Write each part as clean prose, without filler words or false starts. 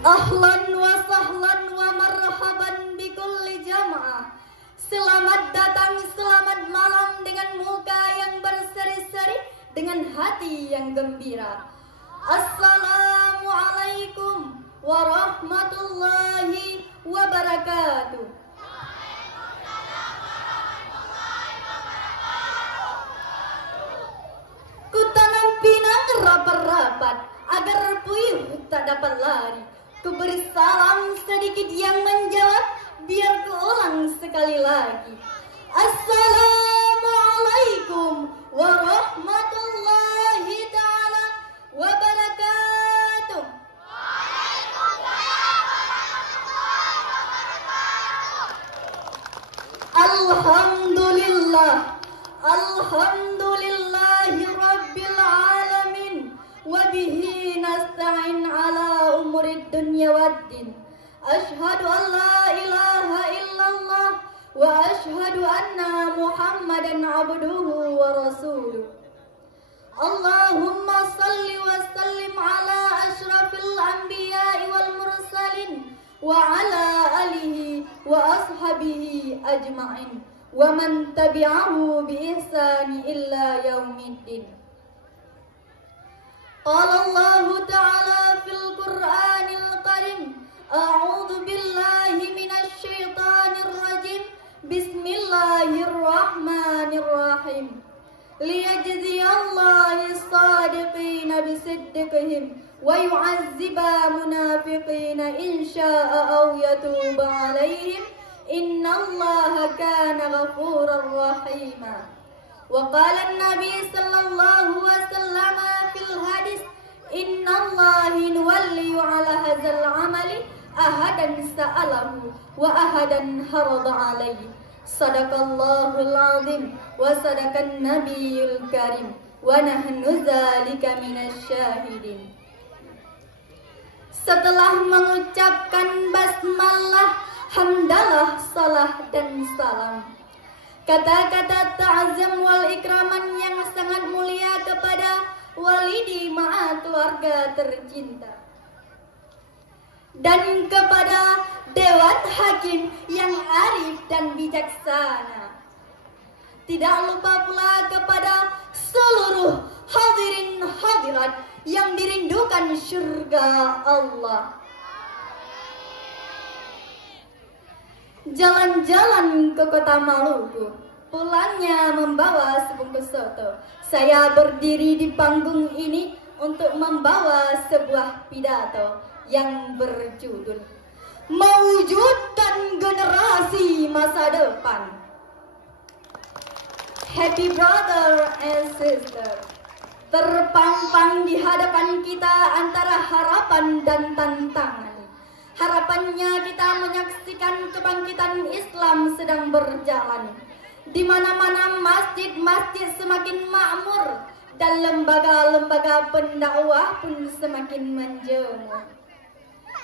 Ahlan wa sahlan wa marhaban bikulli jamaah. Selamat datang, selamat malam dengan muka yang berseri-seri, dengan hati yang gembira. Assalamualaikum warahmatullahi wabarakatuh. Kutanam pinang rapat-rapat agar puyuh tak dapat lari. Kuberi salam sedikit yang menjawab, biar kuulang sekali lagi. Assalamualaikum warahmatullahi ta'ala wabarakatuh. Alhamdulillah, alhamdulillahi rabbil alamin, wabihi nasta'in ala umurid dunya waddin. Ashhadu an la ilaha illallah wa ashhadu anna muhammadan abduhu wa rasuluh. Allahumma salli wa sallim ala ashrafil anbiya'i wal mursalin wa ala alihi wa ashabihi ajma'in wa man tabi'ahu bi ihsani illa yaumiddin. Qala Allah ta'ala fil Qur'anil Karim, a'udzu billahi minasy syaithanir rajim, bismillahirrahmanirrahim. Liyajziyallahu as-sadiqina bisidqihim wa yu'azziba munafiqina in syaa'a aw yatuba 'alaihim innallaha kana ghafurar rahima. Wa qala an-nabi sallallahu alaihi wasallam fil hadis, innallaha yuwalli 'ala hadzal 'amali ahadan sa'alahu wa ahadan harada 'alaihi. Sadaqallahul 'azim wa sadaqan nabiyul karim wa nahnu dzalika minasyahidin. Setelah mengucapkan basmalah, hamdalah, salah dan salam, kata-kata ta'zim wal ikraman yang sangat mulia kepada walidi ma'a keluarga tercinta, dan kepada Dewan Hakim yang arif dan bijaksana. Tidak lupa pula kepada seluruh hadirin hadirat yang dirindukan surga Allah. Jalan-jalan ke kota Maluku, pulangnya membawa sebungkus soto. Saya berdiri di panggung ini untuk membawa sebuah pidato yang berjudul mewujudkan generasi masa depan. Happy brother and sister, terpampang di hadapan kita antara harapan dan tantangan. Harapannya kita menyaksikan kebangkitan Islam sedang berjalan. Di mana-mana masjid-masjid semakin makmur dan lembaga-lembaga pendakwah pun semakin menjamur.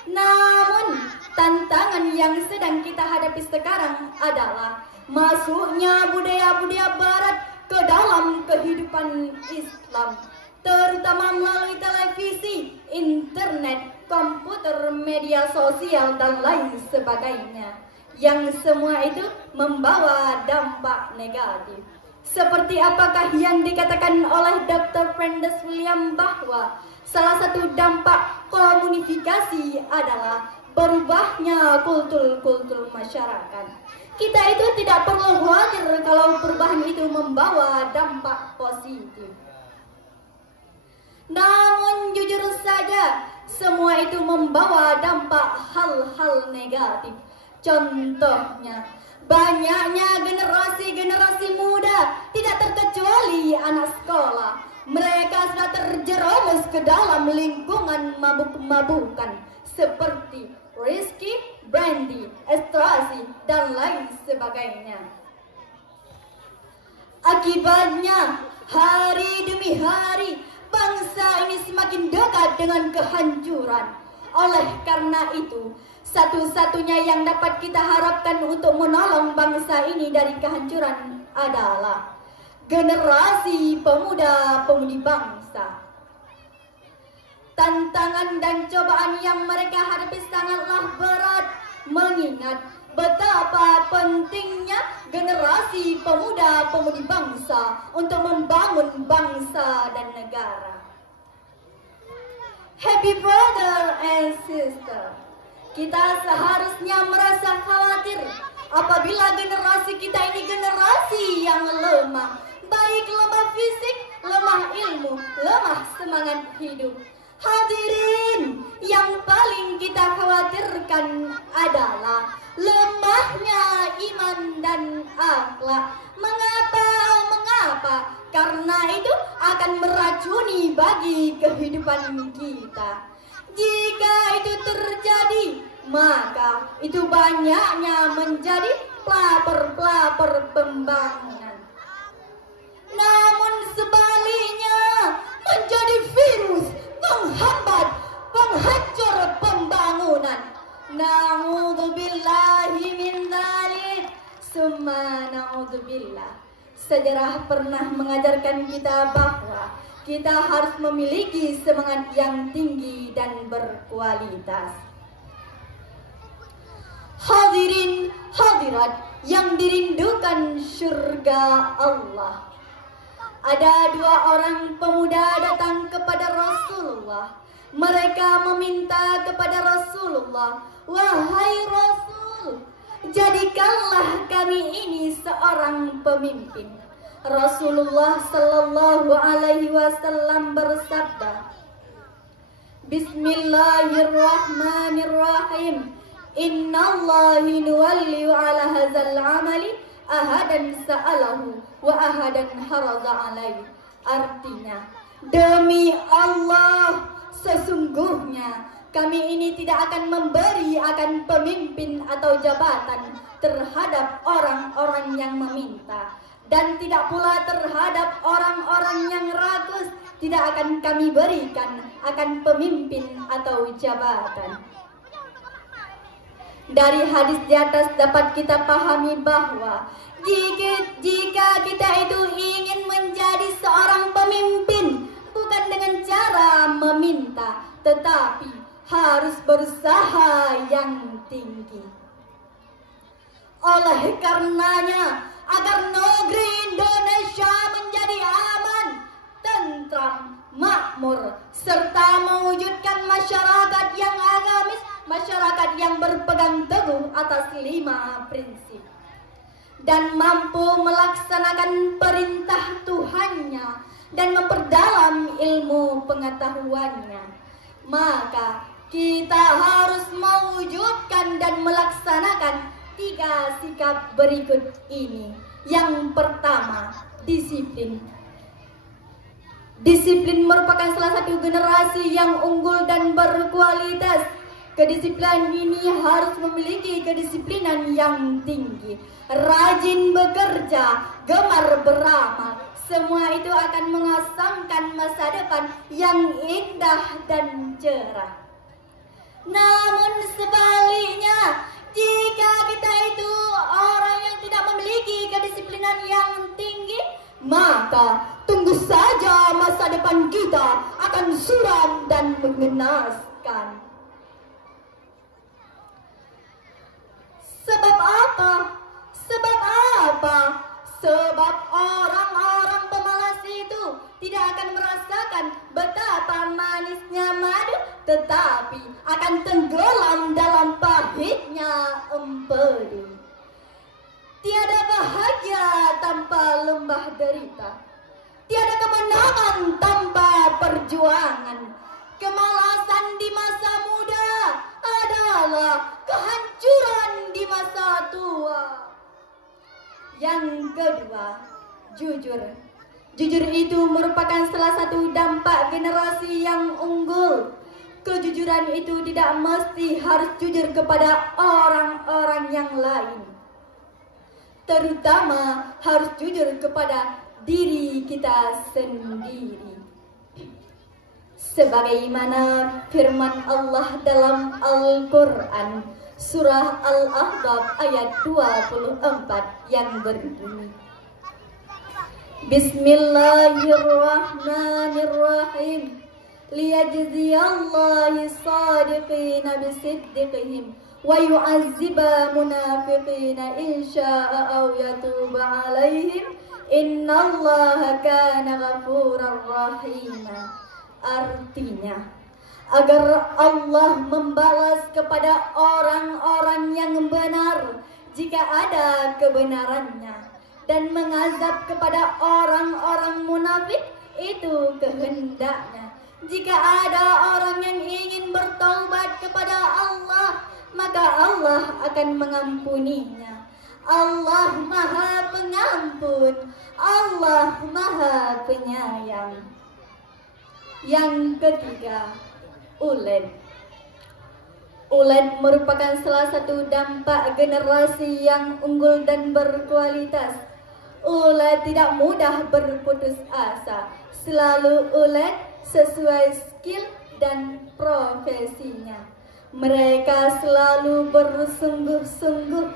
Namun, tantangan yang sedang kita hadapi sekarang adalah masuknya budaya-budaya barat ke dalam kehidupan Islam, terutama melalui televisi, internet, komputer, media sosial, dan lain sebagainya. Yang semua itu membawa dampak negatif. Seperti apakah yang dikatakan oleh Dr. Francis William bahwa salah satu dampak komunifikasi adalah berubahnya kultur-kultur masyarakat. Kita itu tidak perlu khawatir kalau perubahan itu membawa dampak positif. Namun jujur saja, semua itu membawa dampak hal-hal negatif. Contohnya, banyaknya generasi-generasi muda, tidak terkecuali anak sekolah. Mereka sudah terjerumus ke dalam lingkungan mabuk-mabukan seperti whisky, brandy, ekstasi, dan lain sebagainya. Akibatnya, hari demi hari, bangsa ini semakin dekat dengan kehancuran. Oleh karena itu, satu-satunya yang dapat kita harapkan untuk menolong bangsa ini dari kehancuran adalah generasi pemuda-pemudi bangsa. Tantangan dan cobaan yang mereka hadapi sangatlah berat, mengingat betapa pentingnya generasi pemuda-pemudi bangsa untuk membangun bangsa dan negara. Happy brother and sister, kita seharusnya merasa khawatir apabila generasi kita ini generasi yang lemah, baik lemah fisik, lemah ilmu, lemah semangat hidup. Hadirin, yang paling kita khawatirkan adalah lemahnya iman dan akhlak. Mengapa? Karena itu akan meracuni bagi kehidupan kita. Jika itu terjadi, maka itu banyaknya menjadi pelapor-pelapor pembangunan. Namun sebaliknya menjadi virus menghambat, penghancur pembangunan. Na'udzubillahi min dzalik, summa na'udzubillah. Sejarah pernah mengajarkan kita bahwa kita harus memiliki semangat yang tinggi dan berkualitas. Hadirin hadirat yang dirindukan surga Allah. Ada dua orang pemuda datang kepada Rasulullah. Mereka meminta kepada Rasulullah, "Wahai Rasul, jadikanlah kami ini seorang pemimpin." Rasulullah sallallahu alaihi wasallam bersabda, "Bismillahirrahmanirrahim. Innallahi nuwalli ala hadzal amali ahadan sa'alahu wa ahadan haraza alaihi." Artinya, demi Allah, sesungguhnya kami ini tidak akan memberi akan pemimpin atau jabatan terhadap orang-orang yang meminta, dan tidak pula terhadap orang-orang yang rakus tidak akan kami berikan akan pemimpin atau jabatan. Dari hadis di atas dapat kita pahami bahwa jika kita itu ingin menjadi seorang pemimpin, bukan dengan cara meminta, tetapi harus berusaha yang tinggi. Oleh karenanya, agar negeri Indonesia menjadi aman, tentram, makmur, serta mewujudkan masyarakat yang agamis, masyarakat yang berpegang teguh atas 5 prinsip dan mampu melaksanakan perintah Tuhannya dan memperdalam ilmu pengetahuannya, maka kita harus mewujudkan dan melaksanakan 3 sikap berikut ini. Yang pertama, disiplin. Disiplin merupakan salah satu generasi yang unggul dan berkualitas. Kedisiplinan ini harus memiliki kedisiplinan yang tinggi, rajin bekerja, gemar beramal. Semua itu akan mengasangkan masa depan yang indah dan cerah. Namun sebaliknya, jika kita itu orang yang tidak memiliki kedisiplinan yang tinggi, maka tunggu saja masa depan kita akan suram dan mengenaskan. Sebab apa? Sebab orang-orang pemalas itu tidak akan merasakan betapa manisnya madu, tetapi akan tenggelam dalam pahitnya empedu. Tiada bahagia tanpa lembah derita, tiada kemenangan tanpa perjuangan. Kemalasan di masa muda adalah kehancuran di masa tua. Yang kedua, jujur. Jujur itu merupakan salah satu dampak generasi yang unggul. Kejujuran itu tidak mesti harus jujur kepada orang-orang yang lain, terutama harus jujur kepada diri kita sendiri. Sebagaimana firman Allah dalam Al-Quran, surah Al-Ahqaf ayat 24 yang berbunyi, Bismillahirrahmanirrahim. liyajziyallahi shadiqina bisiddiqihim wa yu'azziba munafiqina insya'a aw yatuba alaihim innallaha kana ghafurar rahima. Artinya, agar Allah membalas kepada orang-orang yang benar jika ada kebenarannya, dan mengazab kepada orang-orang munafik itu kehendaknya. Jika ada orang yang ingin bertaubat kepada Allah, maka Allah akan mengampuninya. Allah Maha Pengampun, Allah Maha Penyayang. Yang ketiga, ULED. ULED merupakan salah satu dampak generasi yang unggul dan berkualitas. ULED tidak mudah berputus asa. Selalu ULED sesuai skill dan profesinya. Mereka selalu bersungguh-sungguh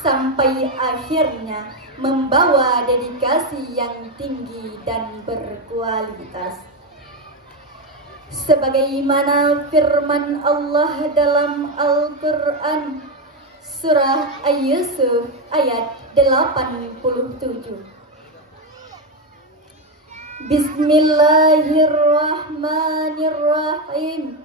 sampai akhirnya membawa dedikasi yang tinggi dan berkualitas. Sebagaimana firman Allah dalam Al-Quran surah Yusuf ayat 87. Bismillahirrahmanirrahim.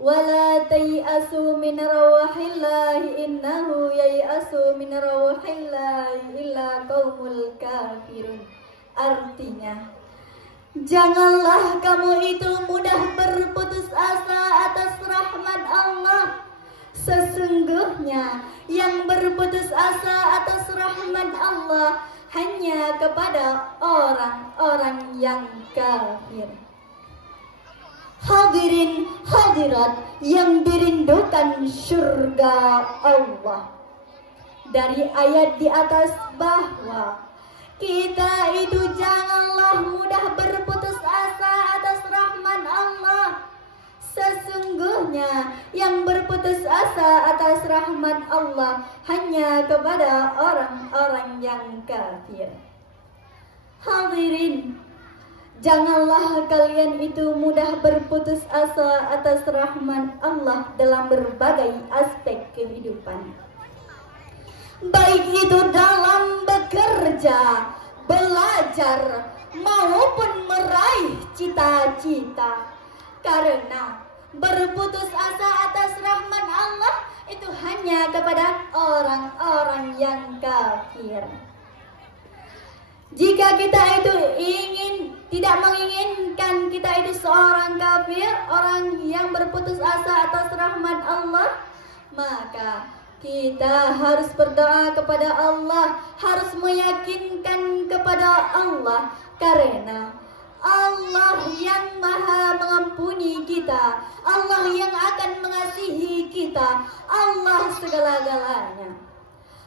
Wala tay'asu min rawhillahi innahu yai'asu min rawhillahi illa qaumul kafirun. Artinya, janganlah kamu itu mudah berputus asa atas rahmat Allah. Sesungguhnya yang berputus asa atas rahmat Allah hanya kepada orang-orang yang kafir. Hadirin hadirat yang dirindukan surga Allah. Dari ayat di atas bahwa kita itu janganlah mudah berputus asa atas rahmat Allah. Sesungguhnya yang berputus asa atas rahmat Allah hanya kepada orang-orang yang kafir. Hadirin, janganlah kalian itu mudah berputus asa atas rahmat Allah dalam berbagai aspek kehidupan. Baik itu dalam bekerja, belajar, maupun meraih cita-cita. Karena berputus asa atas rahmat Allah itu hanya kepada orang-orang yang kafir. Jika kita itu tidak menginginkan kita itu seorang kafir, orang yang berputus asa atas rahmat Allah, maka kita harus berdoa kepada Allah, harus meyakinkan kepada Allah, karena Allah yang maha mengampuni kita, Allah yang akan mengasihi kita, Allah segala-galanya.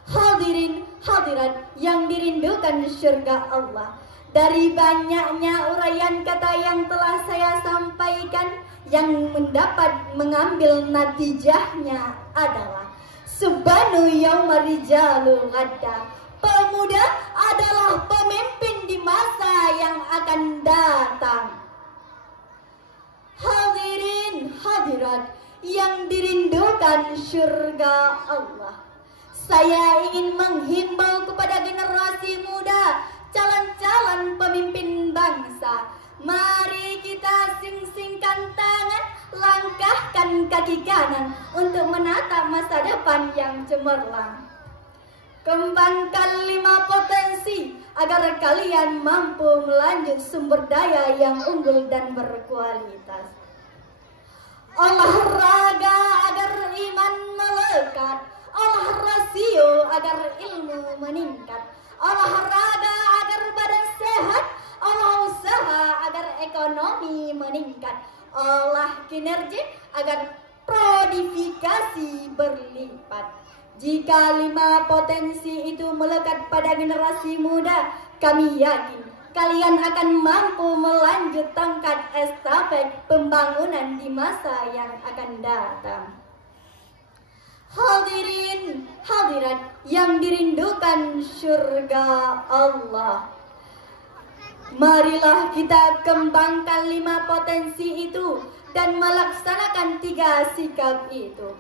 Hadirin hadirat yang dirindukan surga Allah, dari banyaknya uraian kata yang telah saya sampaikan, yang mendapat mengambil natijahnya adalah subhanu yauma rijalu ghadda. Pemuda adalah pemimpin di masa yang akan datang. Hadirin hadirat yang dirindukan surga Allah, saya ingin menghimbau kepada generasi muda, calon-calon pemimpin bangsa. Mari kita sing-singkan tangan, langkahkan kaki kanan untuk menatap masa depan yang cemerlang. Kembangkan 5 potensi agar kalian mampu melanjut sumber daya yang unggul dan berkualitas. Olahraga agar iman melekat, olah rasio agar ilmu meningkat, olahraga agar badan sehat, olah usaha agar ekonomi meningkat, olah kinerja agar produktivitas berlipat. Jika 5 potensi itu melekat pada generasi muda, kami yakin kalian akan mampu melanjut tongkat estafet pembangunan di masa yang akan datang. Hadirin hadirat yang dirindukan surga Allah, Marilah kita kembangkan 5 potensi itu dan melaksanakan 3 sikap itu.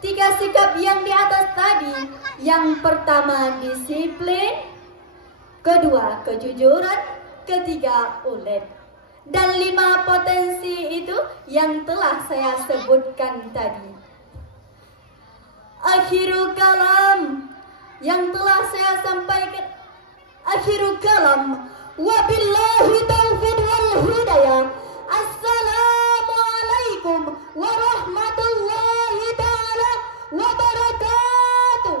3 sikap yang di atas tadi, yang pertama disiplin, kedua kejujuran, ketiga ulet. Dan 5 potensi itu yang telah saya sebutkan tadi. Akhirul kalam yang telah saya sampaikan, akhirul kalam, wabillahi taufiq wal hidayah. Assalamualaikum warahmatullahi taala wabarakatuh.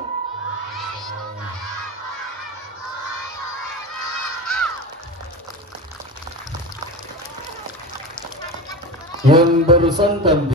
Yang barusan